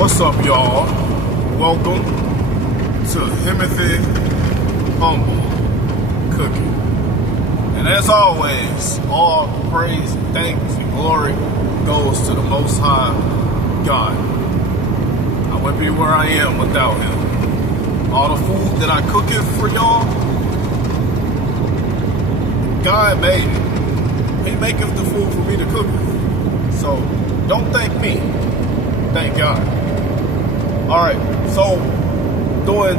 What's up, y'all? Welcome to Himothy Humble Cooking. And as always, all praise and thanks and glory goes to the Most High God. I wouldn't be where I am without Him. All the food that I cook it for y'all, God made it. He maketh the food for me to cook it. So don't thank me, thank God. Alright, so doing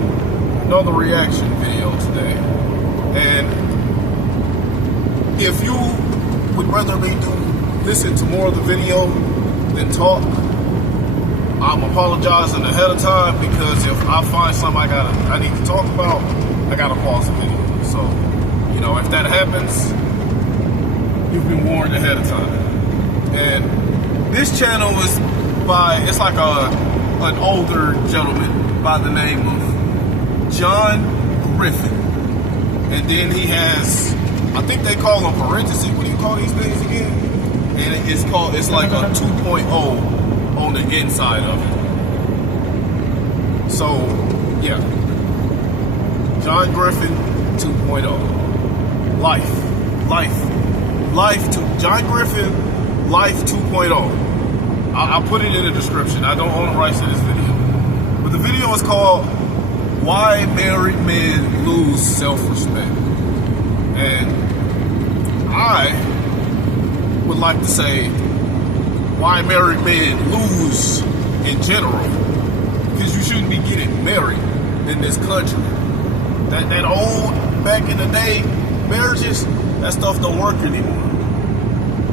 another reaction video today. And if you would rather me listen to more of the video than talk, I'm apologizing ahead of time, because if I find something I need to talk about, I gotta pause the video. So, you know, if that happens, you've been warned ahead of time. And this channel is it's like an older gentleman by the name of John Griffin. And then he has, I think they call them parentheses. What do you call these things again? And it's like a 2.0 on the inside of it. So, yeah. John Griffin 2.0. John Griffin Life 2.0. I'll put it in the description. I don't own the rights to this video. But the video is called Why Married Men Lose Self-Respect. And I would like to say why married men lose in general. Because you shouldn't be getting married in this country. That old, back in the day, marriages, that stuff don't work anymore.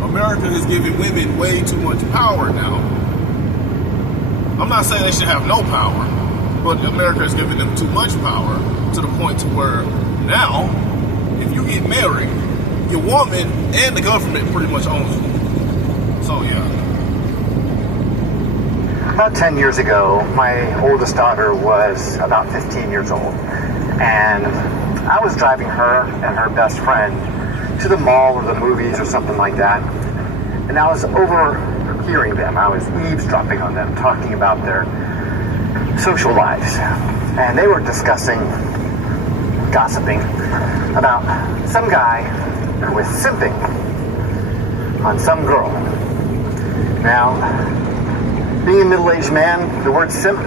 America is giving women way too much power now. I'm not saying they should have no power, but America is giving them too much power to the point to where now, if you get married, your woman and the government pretty much owns you. So yeah. About 10 years ago, my oldest daughter was about 15 years old. And I was driving her and her best friend to the mall or the movies or something like that. And I was overhearing them. I was eavesdropping on them, talking about their social lives. And they were gossiping about some guy who was simping on some girl. Now, being a middle-aged man, the word simp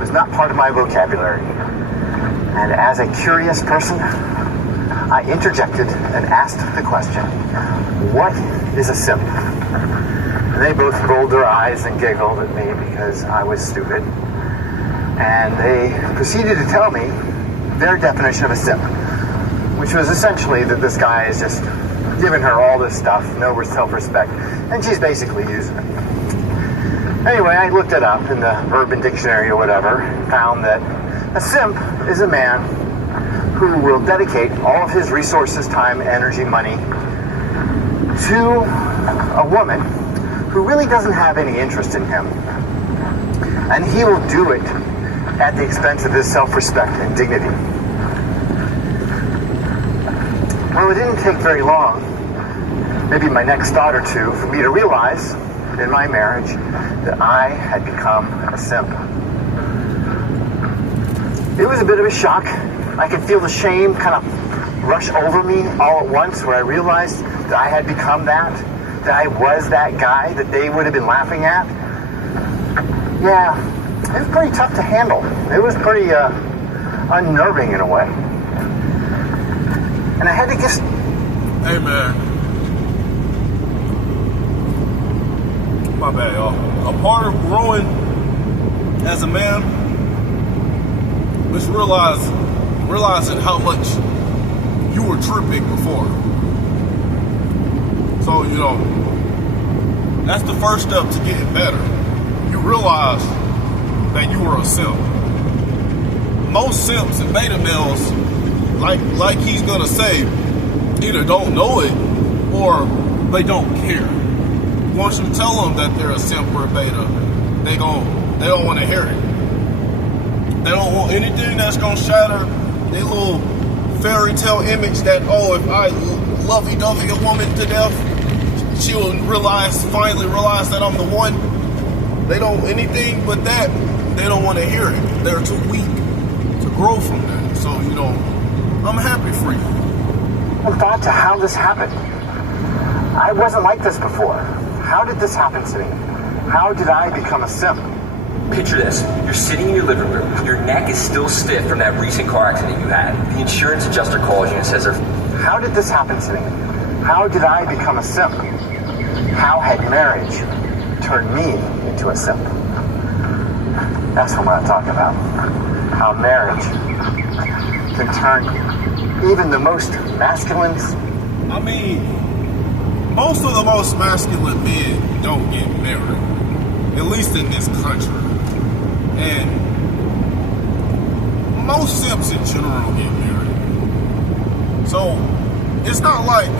was not part of my vocabulary. And as a curious person, I interjected and asked the question, what is a simp? And they both rolled their eyes and giggled at me because I was stupid. And they proceeded to tell me their definition of a simp, which was essentially that this guy is just giving her all this stuff, no self-respect, and she's basically using it. Anyway, I looked it up in the Urban Dictionary or whatever, and found that a simp is a man who will dedicate all of his resources, time, energy, money to a woman who really doesn't have any interest in him. And he will do it at the expense of his self-respect and dignity. Well, it didn't take very long, maybe my next thought or two, for me to realize in my marriage that I had become a simp. It was a bit of a shock. I could feel the shame kind of rush over me all at once, where I realized that I had become that I was that guy that they would have been laughing at. Yeah, it was pretty tough to handle. It was pretty unnerving in a way. And I had to just... Hey man. My bad, y'all. A part of growing as a man is realizing how much you were tripping before. So, you know, that's the first step to getting better. You realize that you were a simp. Most simps and beta males, like he's gonna say, either don't know it or they don't care. Once you tell them that they're a simp or a beta, they don't want to hear it. They don't want anything that's gonna shatter their little fairy tale image that, oh, if I lovey-dovey a woman to death, she'll finally realize that I'm the one. They don't, anything but that, they don't want to hear it. They're too weak to grow from that. So, you know, I'm happy for you. I've thought to how this happened. I wasn't like this before. How did this happen to me? How did I become a simp? Picture this. You're sitting in your living room. Your neck is still stiff from that recent car accident you had. The insurance adjuster calls you and says they're... How did this happen to me? How did I become a simp? How had marriage turned me into a simp? That's what I'm going to talk about. How marriage can turn even the most masculines. I mean, most of the most masculine men don't get married, at least in this country. And most simps in general get married. So it's not like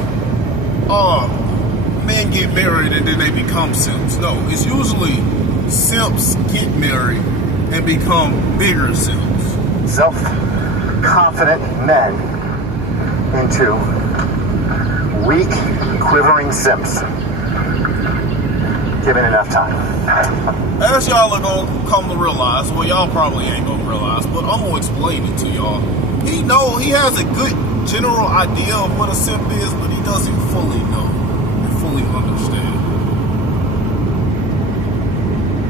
men get married and then they become simps. No, it's usually simps get married and become bigger simps. Self-confident men into weak, quivering simps. Given enough time. As y'all are gonna come to realize, well, y'all probably ain't gonna realize, but I'm gonna explain it to y'all. He has a good general idea of what a simp is, but he doesn't fully know and fully understand.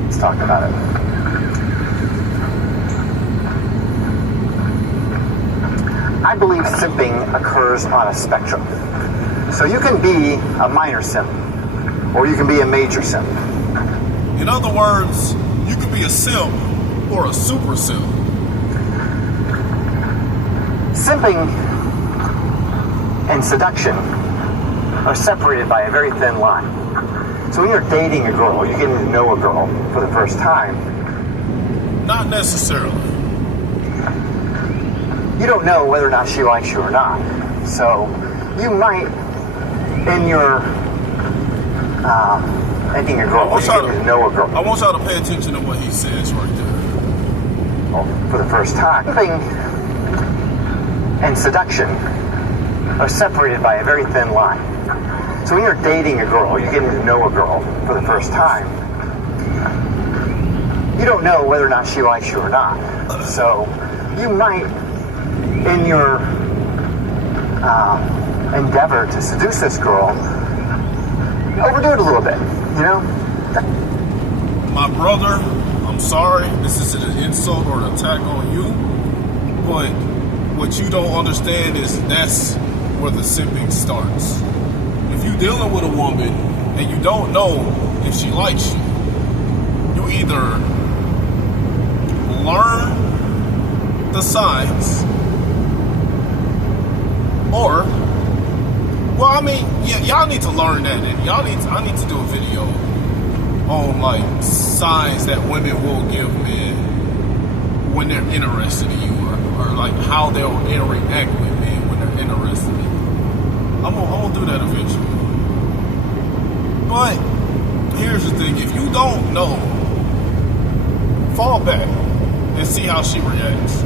Let's talk about it. I believe simping occurs on a spectrum. So you can be a minor simp, or you can be a major simp. In other words, you could be a simp or a super simp. Simping and seduction are separated by a very thin line. So when you're dating a girl, or you're getting to know a girl for the first time, not necessarily. You don't know whether or not she likes you or not. So you might, in your dating a girl, or getting to know a girl. I want y'all to pay attention to what he says right there. Well, for the first time. Simping and seduction are separated by a very thin line. So when you're dating a girl, or you're getting to know a girl for the first time, you don't know whether or not she likes you or not. So you might, in your endeavor to seduce this girl, overdo it a little bit, you know? My brother, I'm sorry, this isn't an insult or an attack on you, but what you don't understand is that's where the simping starts. If you're dealing with a woman and you don't know if she likes you, you either learn the signs or, well, I mean, yeah, y'all need to learn that. And I need to do a video on like signs that women will give men when they're interested in you, or like how they'll interact with men when they're interested in you. I'm gonna do that eventually. But here's the thing: if you don't know, fall back and see how she reacts.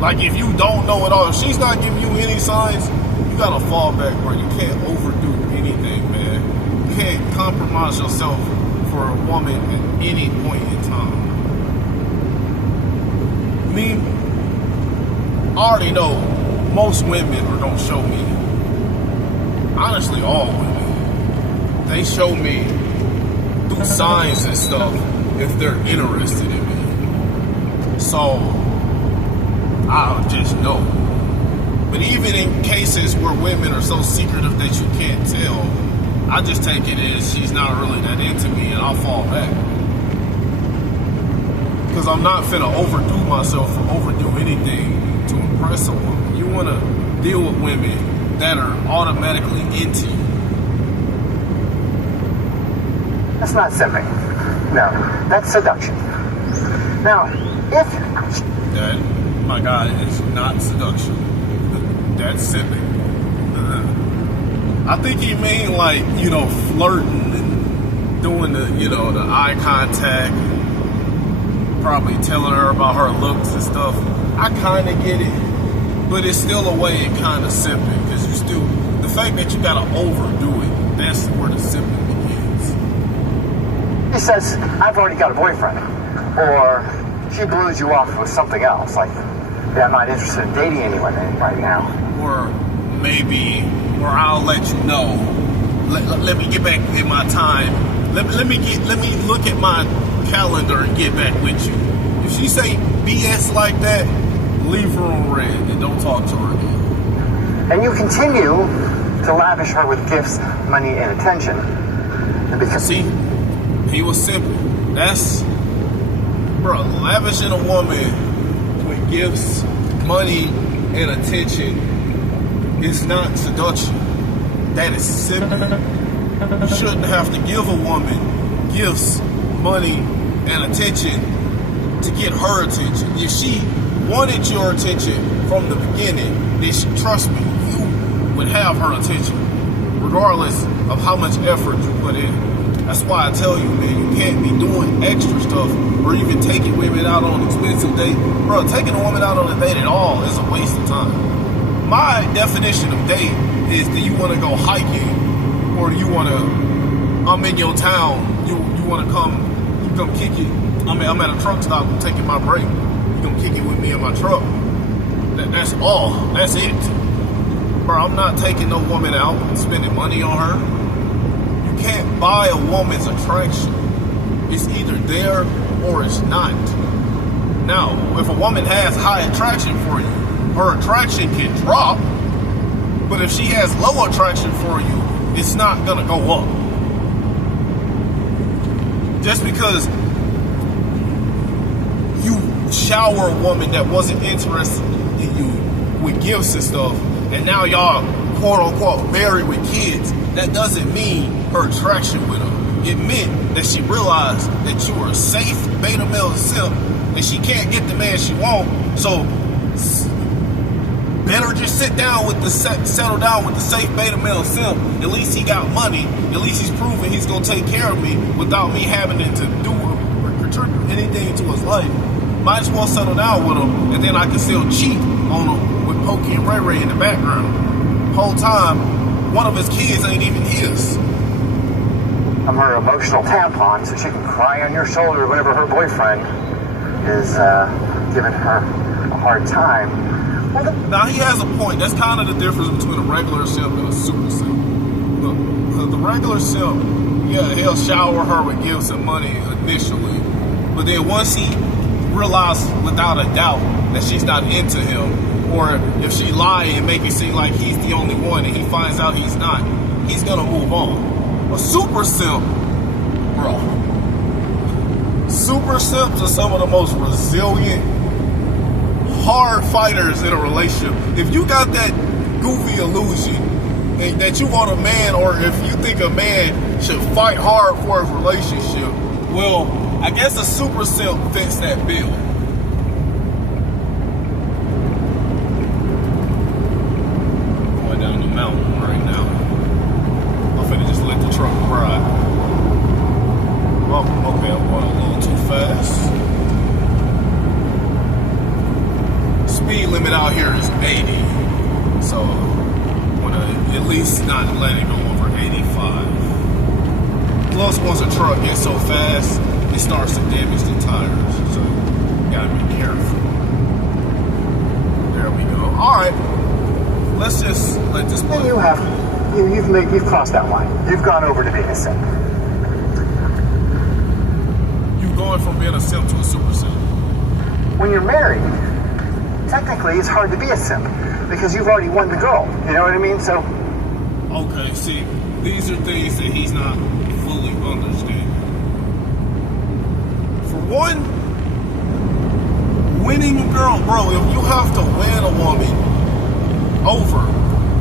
Like if you don't know at all, if she's not giving you any signs, you gotta fall back, bro. You can't overdo anything, man. You can't compromise yourself for a woman at any point in time. Me, I already know most women are gonna show me, honestly all women, they show me through signs and stuff if they're interested in me. So I'll just know. But even in cases where women are so secretive that you can't tell, I just take it as she's not really that into me and I'll fall back. Because I'm not finna overdo myself or overdo anything to impress a woman. You wanna deal with women that are automatically into you. That's not simping. No, that's seduction. Now, if... That, my guy, is not seduction. That's simping. I think he mean like, you know, flirting and doing the, you know, the eye contact, probably telling her about her looks and stuff. I kind of get it, but it's still a way of kind of simping, because you still, the fact that you gotta overdo it, that's where the simping begins. He says, I've already got a boyfriend. Or she blows you off with something else, like, yeah, I'm not interested in dating anyone right now. Or maybe, or I'll let you know. Let me get back in my time. Let me look at my calendar and get back with you. If she say BS like that, leave her on red and don't talk to her again. And you continue to lavish her with gifts, money, and attention. And because see, he was simple. That's, bro, lavishing a woman with gifts, money, and attention is not seduction. That is simple. You shouldn't have to give a woman gifts, money, and attention to get her attention. If she wanted your attention from the beginning, then trust me, you would have her attention, regardless of how much effort you put in. That's why I tell you, man, you can't be doing extra stuff or even taking women out on expensive dates. Bro, taking a woman out on a date at all is a waste of time. My definition of date is, do you want to go hiking, or do you want to, I'm in your town, you want to come kick it. I'm at a truck stop, I'm taking my break. You gonna kick it with me in my truck. That's all. That's it. Bro, I'm not taking no woman out and spending money on her. You can't buy a woman's attraction. It's either there or it's not. Now, if a woman has high attraction for you, her attraction can drop. But if she has low attraction for you, it's not gonna go up. Just because you shower a woman that wasn't interested in you with gifts and stuff, and now y'all quote unquote married with kids, that doesn't mean her attraction with her. It meant that she realized that you were a safe beta male simp, and she can't get the man she wants, so better just settle down with the safe beta male simp. At least he got money. At least he's proven he's gonna take care of me without me having to do or contribute anything to his life. Might as well settle down with him, and then I can still cheat on him with Pokey and Ray Ray in the background. Whole time, one of his kids ain't even his. I'm her emotional tampon, so she can cry on your shoulder whenever her boyfriend is giving her a hard time. Now, he has a point. That's kind of the difference between a regular simp and a super simp. The regular simp, yeah, he'll shower her with gifts and money initially. But then once he realizes without a doubt that she's not into him, or if she lie and make it seem like he's the only one and he finds out he's not, he's going to move on. A super simp, bro. Super simps are some of the most resilient, hard fighters in a relationship. If you got that goofy illusion and that you want a man, or if you think a man should fight hard for his relationship, well, I guess a super simp fits that bill. Going down the mountain right now. I'm finna just let the truck ride. Oh, okay, I'm going a little too fast. Speed limit out here is 80, so I want to at least not let it go over 85. Plus, once a truck gets so fast, it starts to damage the tires, so you gotta be careful. There we go. All right, let's just let this play. You've crossed that line. You've gone over to being a simp. You've gone from being a simp to a super simp. When you're married, technically, it's hard to be a simp because you've already won the girl. You know what I mean? So, okay, see, these are things that he's not fully understanding. For one, winning a girl, bro, if you have to win a woman over,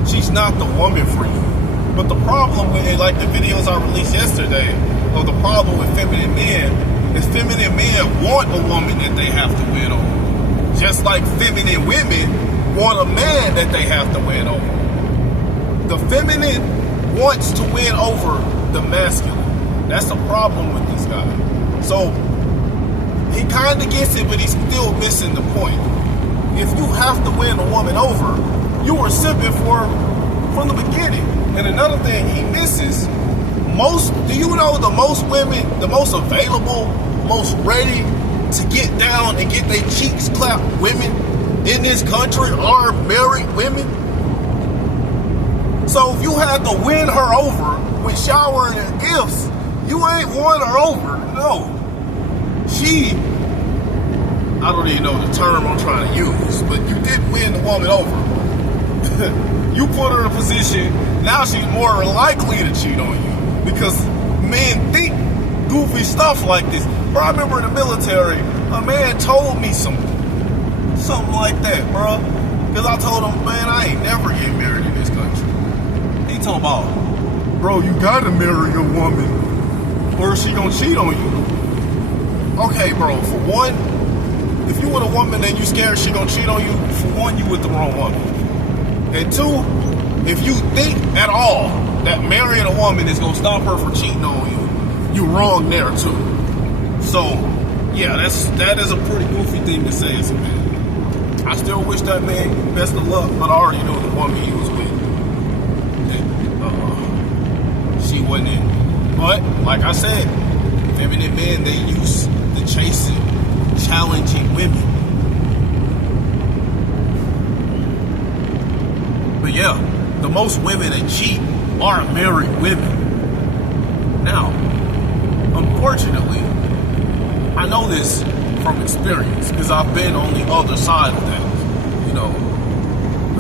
she's not the woman for you. But the problem with it, like the videos I released yesterday, or the problem with feminine men, is feminine men want a woman that they have to win over. Just like feminine women want a man that they have to win over. The feminine wants to win over the masculine. That's the problem with this guy. So, he kind of gets it, but he's still missing the point. If you have to win a woman over, you were simping for her from the beginning. And another thing he misses, do you know the most women, the most available, most ready to get down and get their cheeks clapped women in this country are married women? So if you had to win her over with showering and gifts, you ain't won her over. No. I don't even know the term I'm trying to use, but you did win the woman over. You put her in a position, now she's more likely to cheat on you because men think goofy stuff like this. Bro, I remember in the military, a man told me something like that, bro. Because I told him, man, I ain't never getting married in this country. He told about, bro, you gotta marry your woman or she gonna cheat on you. Okay, bro, for one, if you with a woman and you scared she gonna cheat on you, for one, you with the wrong woman. And two, if you think at all that marrying a woman is gonna stop her from cheating on you, you wrong there too. So, yeah, that is a pretty goofy thing to say as a man. I still wish that man best of luck, but I already know the woman he was with. She wasn't in. But, like I said, feminine men, they use the chasing, challenging women. But yeah, the most women that cheat are married women. Now, unfortunately, I know this from experience because I've been on the other side of that. You know,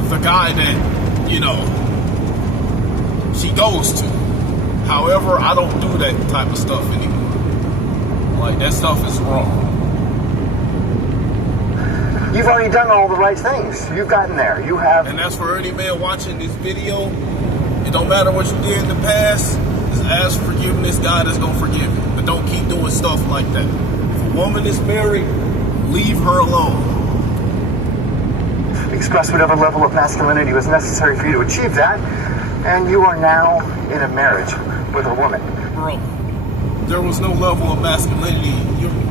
the guy that, you know, she goes to. However, I don't do that type of stuff anymore. Like, that stuff is wrong. You've already done all the right things. You've gotten there. You have. And that's for any man watching this video. It don't matter what you did in the past. Just ask for forgiveness. God is going to forgive you. But don't keep doing stuff like that. If a woman is married, leave her alone. Express whatever level of masculinity was necessary for you to achieve that. And you are now in a marriage with a woman. Bro, there was no level of masculinity.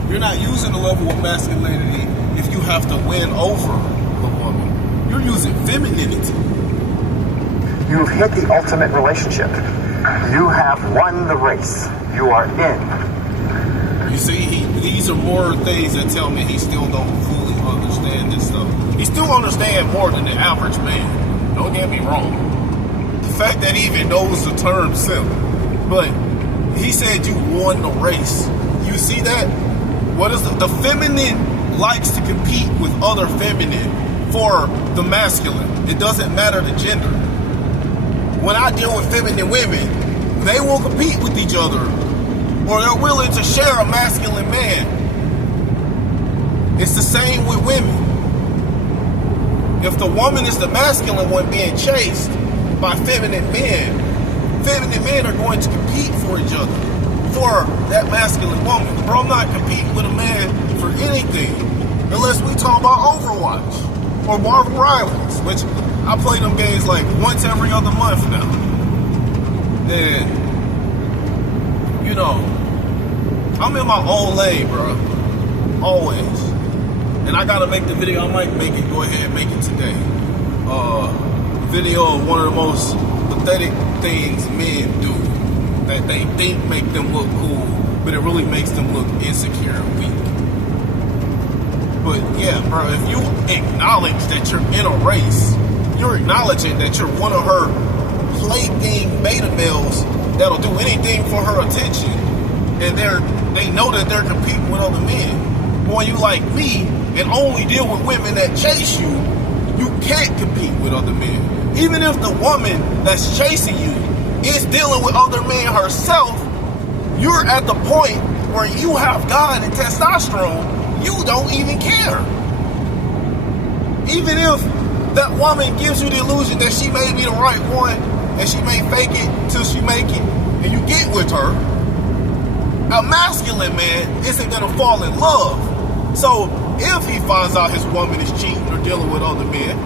You're not using the level of masculinity if you have to win over the woman. You're using femininity. You've hit the ultimate relationship. You have won the race. You are in. You see, these are more things that tell me he still don't fully understand this stuff. He still understands more than the average man. Don't get me wrong. The fact that he even knows the term simp. But he said you won the race. You see that? What is the feminine likes to compete with other feminine for the masculine. It doesn't matter the gender. When I deal with feminine women, they will compete with each other, or they're willing to share a masculine man. It's the same with women. If the woman is the masculine one being chased by feminine men are going to compete for each other, for that masculine woman. Bro, I'm not competing with a man for anything unless we talk about Overwatch or Marvel Rivals, which I play them games like once every other month now. And, you know, I'm in my own lane, bro. Always. And I gotta make the video. I might make it, go ahead and make it today. Video of one of the most pathetic things men do that they think make them look cool, but it really makes them look insecure and weak. But yeah, bro, if you acknowledge that you're in a race, you're acknowledging that you're one of her plaything beta males that'll do anything for her attention, and they know that they're competing with other men. But when you like me and only deal with women that chase you, you can't compete with other men. Even if the woman that's chasing you is dealing with other men herself, you're at the point where you have God and testosterone, you don't even care. Even if that woman gives you the illusion that she may be the right one, and she may fake it till she make it, and you get with her, a masculine man isn't gonna fall in love. So if he finds out his woman is cheating or dealing with other men,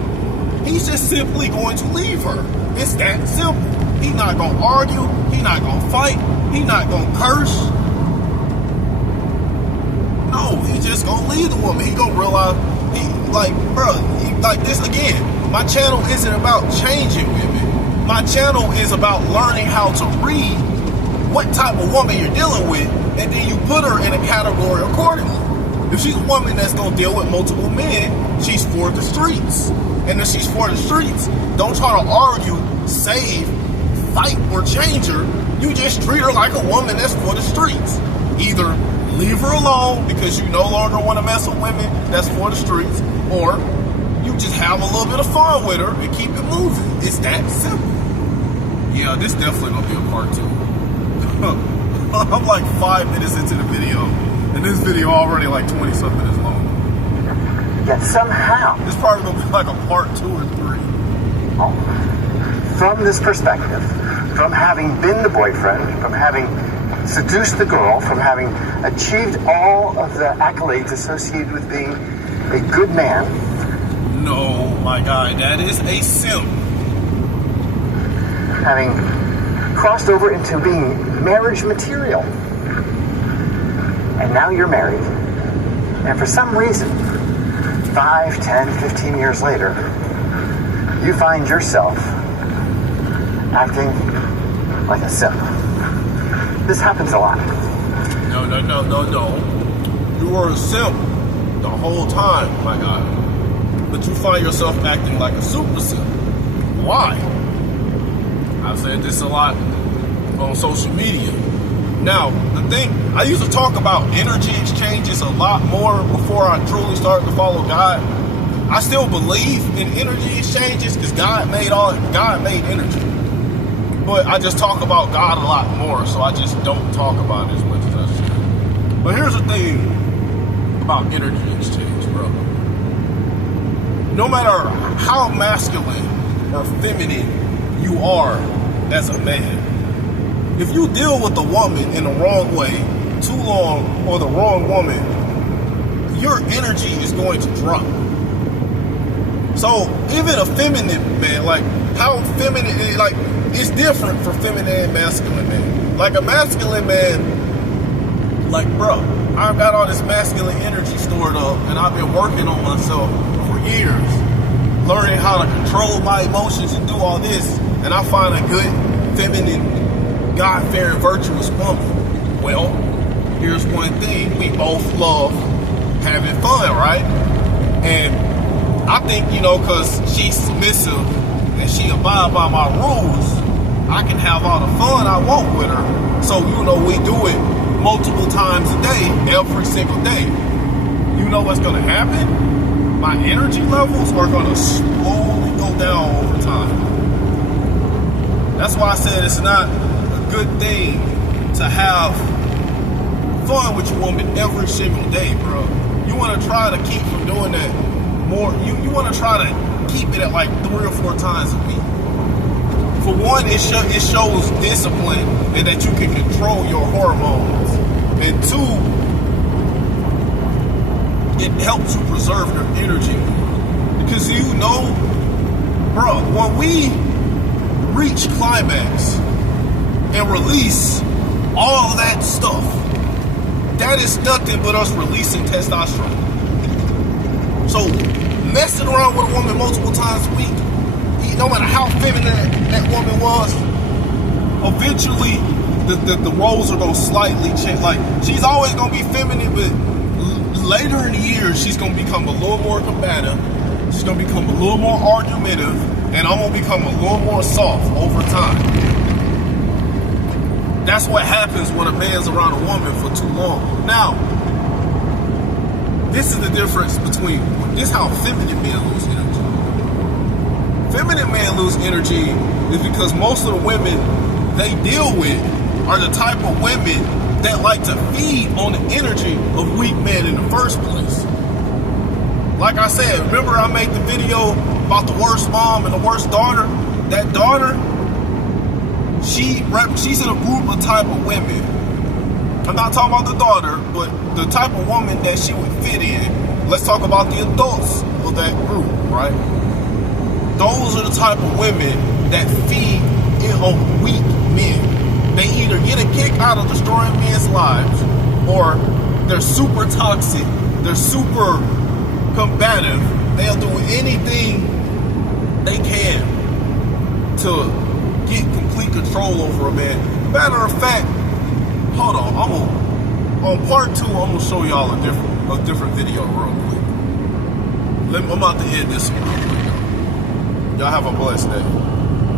he's just simply going to leave her. It's that simple. He's not going to argue. He's not going to fight. He's not going to curse. No, he's just going to leave the woman. He's going to realize, like this again, my channel isn't about changing women. My channel is about learning how to read what type of woman you're dealing with, and then you put her in a category accordingly. If she's a woman that's going to deal with multiple men, she's for the streets. And if she's for the streets, don't try to argue, save, fight, or change her. You just treat her like a woman that's for the streets. Either leave her alone because you no longer want to mess with women that's for the streets, or you just have a little bit of fun with her and keep it moving. It's that simple. Yeah, this definitely going to be a part 2. I'm like 5 minutes into the video, and this video already like 20-something minutes long. Yet somehow, This probably going to be like a part 2 or 3. from this perspective, from having been the boyfriend, from having seduced the girl, from having achieved all of the accolades associated with being a good man. No, my guy, that is a simp. Having crossed over into being marriage material. And now you're married. And for some reason, 5, 10, 15 years later, you find yourself acting like a simp. This happens a lot. No. You were a simp the whole time, my guy. But you find yourself acting like a super simp. Why? I've said this a lot on social media. Now, the thing, I used to talk about energy exchanges a lot more before I truly started to follow God. I still believe in energy exchanges because God made energy. But I just talk about God a lot more, so I just don't talk about it as much as I should. But here's the thing about energy exchange, bro. No matter how masculine or feminine you are as a man, if you deal with a woman in the wrong way, too long, or the wrong woman, your energy is going to drop. So even a feminine man, like how feminine, like it's different for feminine and masculine man. Like a masculine man, like bro, I've got all this masculine energy stored up, and I've been working on myself for years, learning how to control my emotions and do all this, and I find a good feminine, God-fearing, virtuous woman. Well, here's one thing. We both love having fun, right? And I think, because she's submissive and she abide by my rules, I can have all the fun I want with her. So, we do it multiple times a day, every single day. You know what's going to happen? My energy levels are going to slowly go down over time. That's why I said it's not good thing to have fun with your woman every single day, bro. You want to try to keep from doing that more. You want to try to keep it at like 3 or 4 times a week. For one, it shows discipline and that you can control your hormones. And 2, it helps you preserve your energy. Because bro, when we reach climax and release all that stuff, that is nothing but us releasing testosterone. So messing around with a woman multiple times a week, no matter how feminine that woman was, eventually the roles are going to slightly change. Like, she's always going to be feminine, but later in the years, she's going to become a little more combative. She's going to become a little more argumentative, and I'm going to become a little more soft over time. That's what happens when a man's around a woman for too long. Now, this is the difference between, this is how feminine men lose energy. Feminine men lose energy is because most of the women they deal with are the type of women that like to feed on the energy of weak men in the first place. Like I said, remember I made the video about the worst mom and the worst daughter? That daughter, she's in a group of type of women. I'm not talking about the daughter, but the type of woman that she would fit in. Let's talk about the adults of that group, right? Those are the type of women that feed on weak men. They either get a kick out of destroying men's lives, or they're super toxic, they're super combative. They'll do anything they can to get complete control over a man. Matter of fact, Hold on, on part 2, I'm gonna show y'all a different video real quick. I'm about to end this one. Y'all have a blessed day.